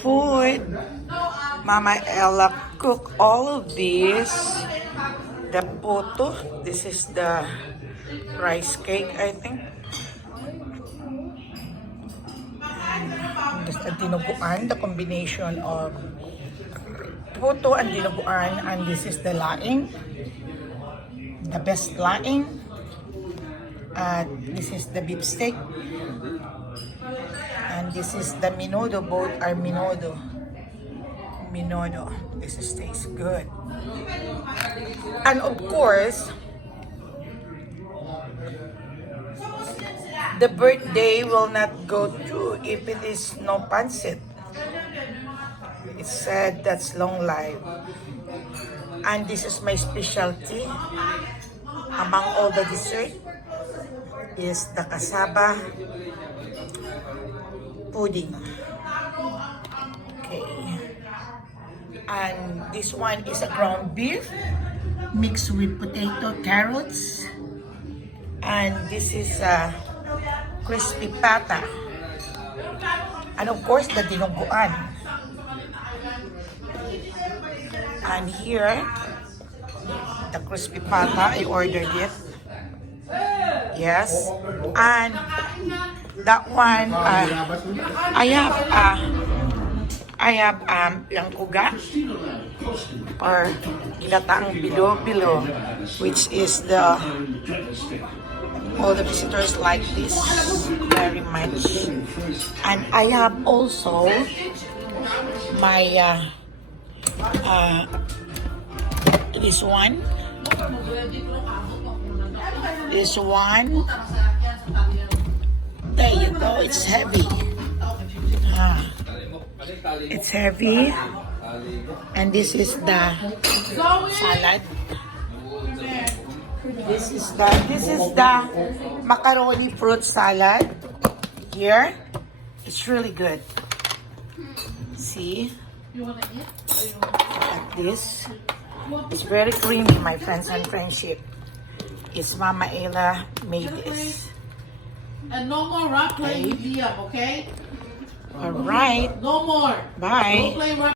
food. Mama Ella cook all of this. The poto. This is the rice cake, I think. This the dinuguan, the combination of poto and dinuguan, and this is the laing, the best laing. This is the beef steak, and this is the minodo. Both are minodo. This tastes good. And of course, the birthday will not go through if it is no pancit. It said that's long life. And this is my specialty. Among all the dessert is the cassava pudding. Okay. And this one is a ground beef mixed with potato, carrots. And this is a crispy pata. And of course, the dinuguan. And here, the crispy pata, I ordered it. Yes. And that one, I have langkuga or ginataang bilo-bilo, which is all the visitors like this very much. And I have also my this one. There you go. It's heavy. It's heavy. And this is the salad. This is the macaroni fruit salad. Here. It's really good. See? Like this. It's very creamy, my friends and friendship. It's Mama Ella made this. And no more rock playing with Liam, okay? All right. No more. Bye. Don't play rock.